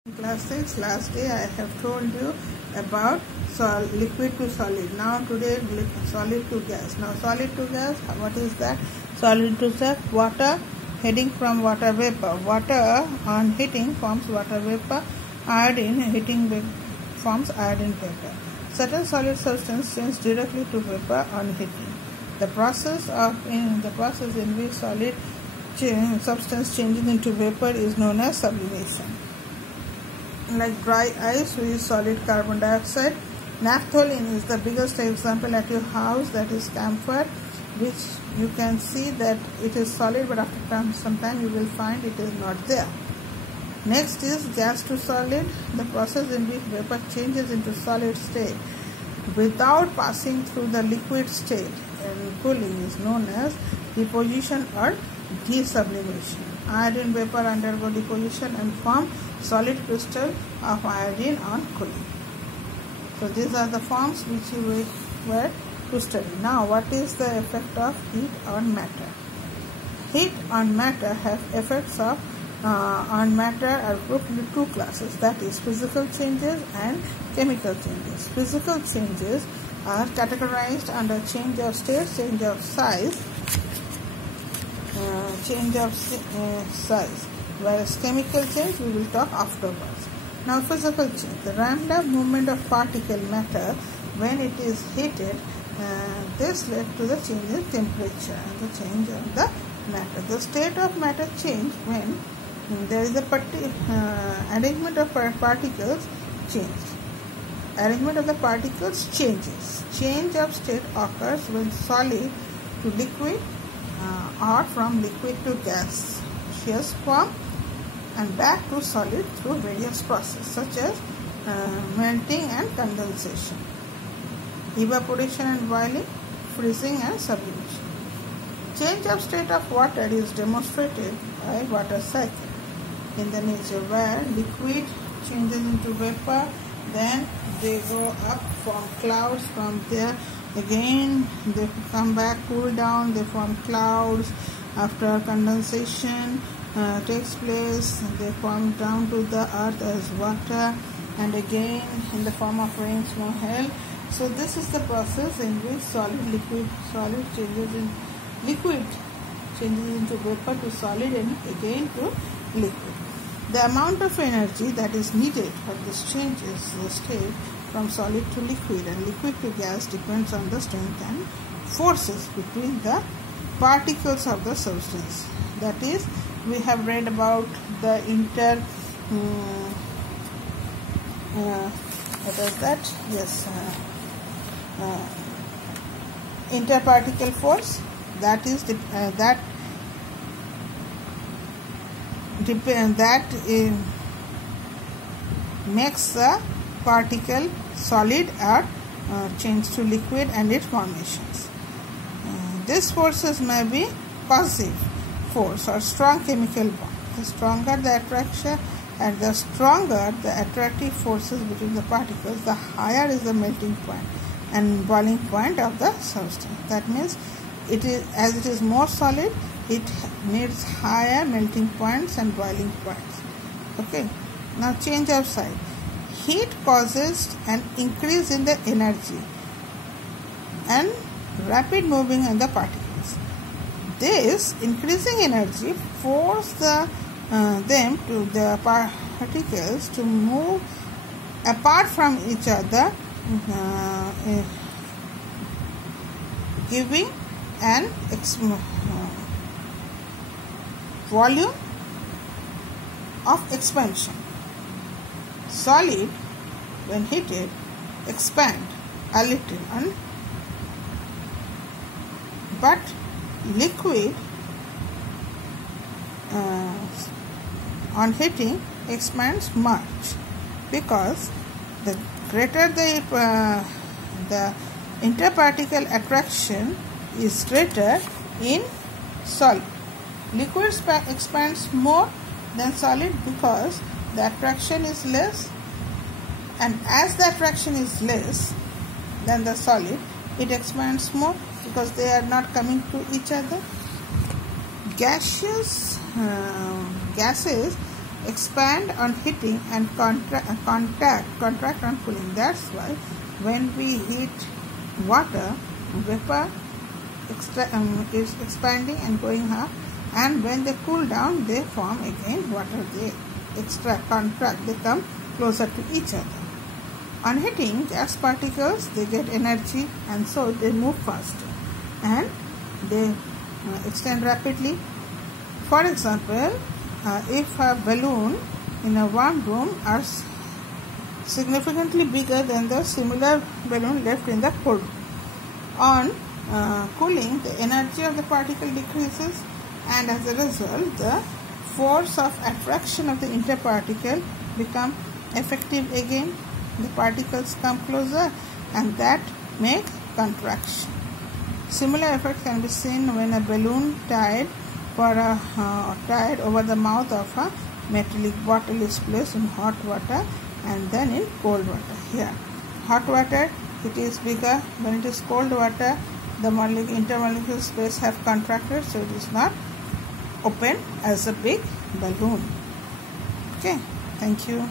Class 6, last day I have told you about liquid to solid. Now today solid to gas. Now solid to gas, what is that? Solid to gas, water heading from water vapor. Water on heating forms water vapor. Iodine heating forms iodine vapor. Certain solid substance change directly to vapor on heating. The process in which solid substance changes into vapor is known as sublimation. Like dry ice, we use solid carbon dioxide. Naphthalene is the biggest example at your house, that is camphor, which you can see that it is solid, but after some time you will find it is not there. Next is gas to solid, the process in which vapor changes into solid state without passing through the liquid state, and cooling is known as deposition or desublimation. Iodine vapor undergo deposition and form solid crystal of iodine on cooling. So these are the forms which you were to study. Now what is the effect of heat on matter? Heat on matter have effects on matter are grouped into two classes, that is physical changes and chemical changes. Physical changes are categorized under change of state, change of size, whereas chemical change we will talk afterwards. Now physical change, the random movement of particle matter when it is heated, this led to the change in temperature and the change of the matter. The state of matter change when there is a arrangement of particles change. Arrangement of the particles changes. Change of state occurs when solid to liquid or from liquid to gaseous form and back to solid through various processes such as melting and condensation, evaporation and boiling, freezing and sublimation. Change of state of water is demonstrated by water cycle in the nature where liquid changes into vapor, then they go up, form clouds, from there again they come back, cool down, they form clouds. After condensation takes place, they form down to the earth as water, and again in the form of rain, snow, hail. So this is the process in which solid changes in liquid changes into vapor to solid and again to liquid. The amount of energy that is needed for this changes the state from solid to liquid and liquid to gas depends on the strength and forces between the particles of the substance. That is, we have read about the interparticle force. That is makes the particle solid or change to liquid and its formations. These forces may be positive force or strong chemical bond. The stronger the attraction and the stronger the attractive forces between the particles, the higher is the melting point and boiling point of the substance. That means as it is more solid, it needs higher melting points and boiling points. Okay. Now change of side. Heat causes an increase in the energy and rapid moving in the particles. This increasing energy forces the particles to move apart from each other, giving an volume of expansion. Solid, when heated, expand a little, but liquid on heating expands much, because the greater the interparticle attraction is greater in solid. Liquid expands more than solid because the attraction is less, and as the attraction is less than the solid, it expands more because they are not coming to each other. Gases expand on heating and contract on cooling. That's why when we heat water, vapor is expanding and going up, and when they cool down, they form again water. They contract, they come closer to each other. On heating, gas particles, they get energy, and so they move faster and they extend rapidly. For example, if a balloon in a warm room are significantly bigger than the similar balloon left in the cold room. On cooling, the energy of the particle decreases, and as a result, the force of attraction of the interparticle become effective again. The particles come closer, and that make contraction. Similar effect can be seen when a balloon tied over the mouth of a metallic bottle is placed in hot water and then in cold water. Here, hot water, it is bigger. When it is cold water, the intermolecular space have contracted, so it is not open as a big balloon. Okay, thank you.